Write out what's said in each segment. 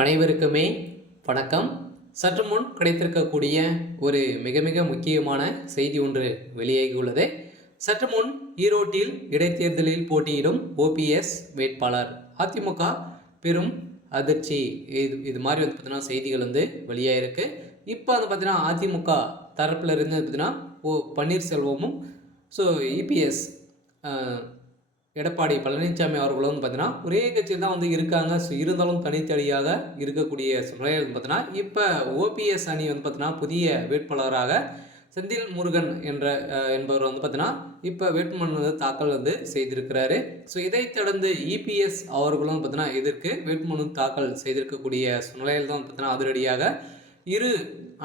அனைவருக்குமே வணக்கம். சற்று முன் கிடைத்திருக்கக்கூடிய ஒரு மிக மிக முக்கியமான செய்தி ஒன்று வெளியாகியுள்ளது. சற்று முன் ஈரோட்டில் இடைத்தேர்தலில் போட்டியிடும் ஓபிஎஸ் வேட்பாளர் அதிமுக பெரும் அதிர்ச்சி. இது மாதிரி பார்த்தீங்கன்னா செய்திகள் வெளியாகிருக்கு. இப்போ பார்த்தீங்கன்னா அதிமுக தரப்பில் இருந்து பார்த்தீங்கன்னா பன்னீர்செல்வமும் இபிஎஸ் எடப்பாடி பழனிசாமி அவர்களும் பார்த்தீங்கன்னா ஒரே கட்சியில் தான் இருக்காங்க. இருந்தாலும் தனித்தனியாக இருக்கக்கூடிய சூழ்நிலையில் பார்த்தீங்கன்னா இப்போ ஓபிஎஸ் அணி பார்த்தீங்கன்னா புதிய வேட்பாளராக செந்தில் முருகன் என்பவர் பார்த்தீங்கன்னா இப்போ வேட்புமனு தாக்கல் செய்திருக்கிறாரு. இதைத் தொடர்ந்து இபிஎஸ் அவர்களும் பார்த்தீங்கன்னா இதற்கு வேட்புமனு தாக்கல் செய்திருக்கக்கூடிய சூழ்நிலையில் தான் பார்த்தீங்கன்னா அதிரடியாக இரு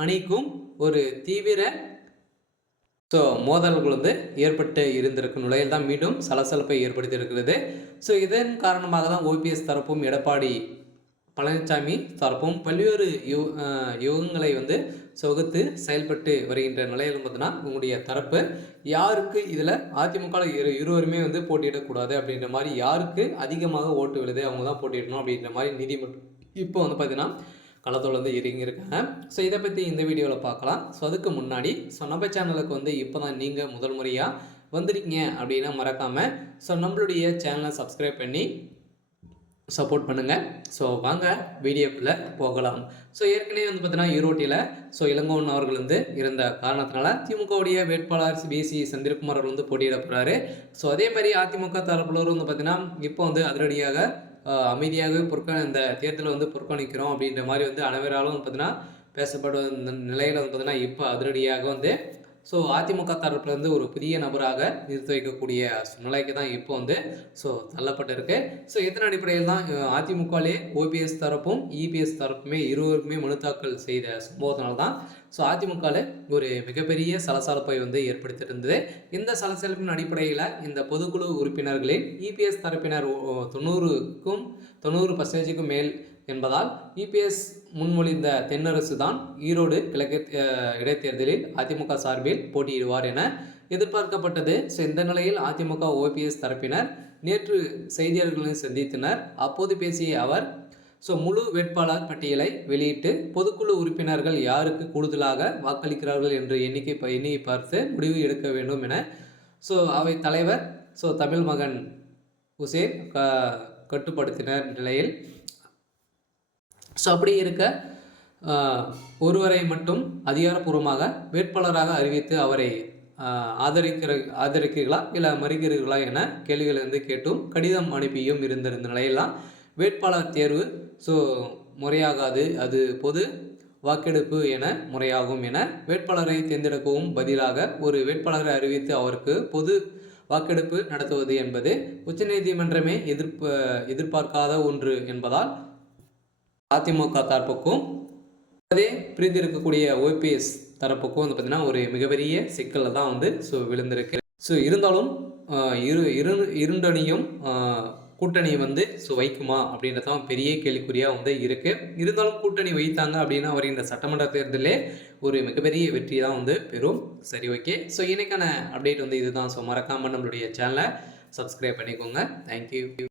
அணிக்கும் ஒரு தீவிர மோதல்கள் ஏற்பட்டு இருந்திருக்கும் நிலையில் தான் மீண்டும் சலசலப்பை ஏற்படுத்தி இருக்கிறது. இதன் காரணமாக தான் ஓபிஎஸ் தரப்பும் எடப்பாடி பழனிசாமி தரப்பும் பல்வேறு யுகங்களை சொகுத்து செயல்பட்டு வருகின்ற நிலையில் பார்த்தீங்கன்னா உங்களுடைய தரப்பு யாருக்கு இதில் அதிமுக இருவருமே போட்டியிடக்கூடாது அப்படின்ற மாதிரி யாருக்கு அதிகமாக ஓட்டு விழுது அவங்க தான் போட்டியிடணும் அப்படின்ற மாதிரி நீதிமன்றம் இப்போ பார்த்தீங்கன்னா களத்தோடு இறங்கியிருக்காங்க. இதை பற்றி இந்த வீடியோவில் பார்க்கலாம். அதுக்கு முன்னாடி நம்ம சேனலுக்கு இப்போ தான் நீங்கள் முதல் முறையாக வந்திருக்கீங்க அப்படின்னா மறக்காமல் நம்மளுடைய சேனலை சப்ஸ்கிரைப் பண்ணி சப்போர்ட் பண்ணுங்கள். வாங்க வீடியோக்குள்ளே போகலாம். ஏற்கனவே பார்த்தீங்கன்னா ஈரோட்டில் இளங்கோவன் அவர்கள் இருந்த காரணத்தினால திமுகவுடைய வேட்பாளர் பிசி செந்தில்குமார் அவர்கள் போட்டியிட போகிறாரு. அதே மாதிரி அதிமுக தரப்புலரும் பார்த்தீங்கன்னா இப்போ அதிரடியாக அமைதியாகவே இந்த தேர்தலில் புறக்கணிக்கிறோம் அப்படின்ற மாதிரி அனைவராலும் பார்த்தீங்கன்னா பேசப்படும் நிலையில் பார்த்தீங்கன்னா இப்போ அதிரடியாக அதிமுக தரப்புலேருந்து ஒரு புதிய நபராக நிறுத்தி வைக்கக்கூடிய நிலைக்கு தான் இப்போ தள்ளப்பட்டிருக்கு. இதன் அடிப்படையில் தான் அதிமுகலே ஓபிஎஸ் தரப்பும் இபிஎஸ் தரப்புமே இருவருக்குமே மனு தாக்கல் செய்த சம்பவத்தினால தான் அதிமுகவில் ஒரு மிகப்பெரிய சலசலப்பை ஏற்படுத்தியிருந்தது. இந்த சலசலப்பின் அடிப்படையில் இந்த பொதுக்குழு உறுப்பினர்களில் இபிஎஸ் தரப்பினர் 90% மேல் என்பதால் இபிஎஸ் முன்மொழிந்த தென்னரசு தான் ஈரோடு கிழக்கு இடைத்தேர்தலில் அதிமுக சார்பில் போட்டியிடுவார் என எதிர்பார்க்கப்பட்டது. இந்த நிலையில் அதிமுக ஓபிஎஸ் தரப்பினர் நேற்று செய்தியாளர்களை சந்தித்தனர். அப்போது பேசிய அவர் முழு வேட்பாளர் பட்டியலை வெளியிட்டு பொதுக்குழு உறுப்பினர்கள் யாருக்கு கூடுதலாக வாக்களிக்கிறார்கள் என்று எண்ணி பார்த்து முடிவு எடுக்க வேண்டும் என அவை தலைவர் தமிழ் மகன் உசேன் கட்டுப்படுத்தினர் நிலையில் அப்படி இருக்க ஒருவரை மட்டும் அதிகாரப்பூர்வமாக வேட்பாளராக அறிவித்து அவரை ஆதரிக்கிறீர்களா இல்லை மறுக்கிறீர்களா என கேள்விகள் கேட்டும் கடிதம் அனுப்பியும் இருந்த நிலையெல்லாம் வேட்பாளர் தேர்வு முறையாகாது, அது பொது வாக்கெடுப்பு என முறையாகும் என வேட்பாளரை தேர்ந்தெடுக்கவும் பதிலாக ஒரு வேட்பாளரை அறிவித்து அவருக்கு பொது வாக்கெடுப்பு நடத்துவது என்பது உச்சநீதிமன்றமே எதிர்பார்க்காத ஒன்று என்பதால் அதிமுக தரப்புக்கும் அதே பிரிந்திருக்கக்கூடிய ஓபிஎஸ் தரப்புக்கும் பார்த்தீங்கன்னா ஒரு மிகப்பெரிய சிக்கலில் தான் விழுந்திருக்கு. இருந்தாலும் இரண்டணியும் கூட்டணி வைக்குமா அப்படின்றதான் பெரிய கேள்விக்குறியாக இருக்குது. இருந்தாலும் கூட்டணி வைத்தாங்க அப்படின்னா அவர் இந்த சட்டமன்ற தேர்தலே ஒரு மிகப்பெரிய வெற்றி தான் பெறும். சரி, ஓகே. இன்னைக்கான அப்டேட் இதுதான். மறக்காமல் நம்மளுடைய சேனலை சப்ஸ்கிரைப் பண்ணிக்கோங்க. தேங்க்யூ.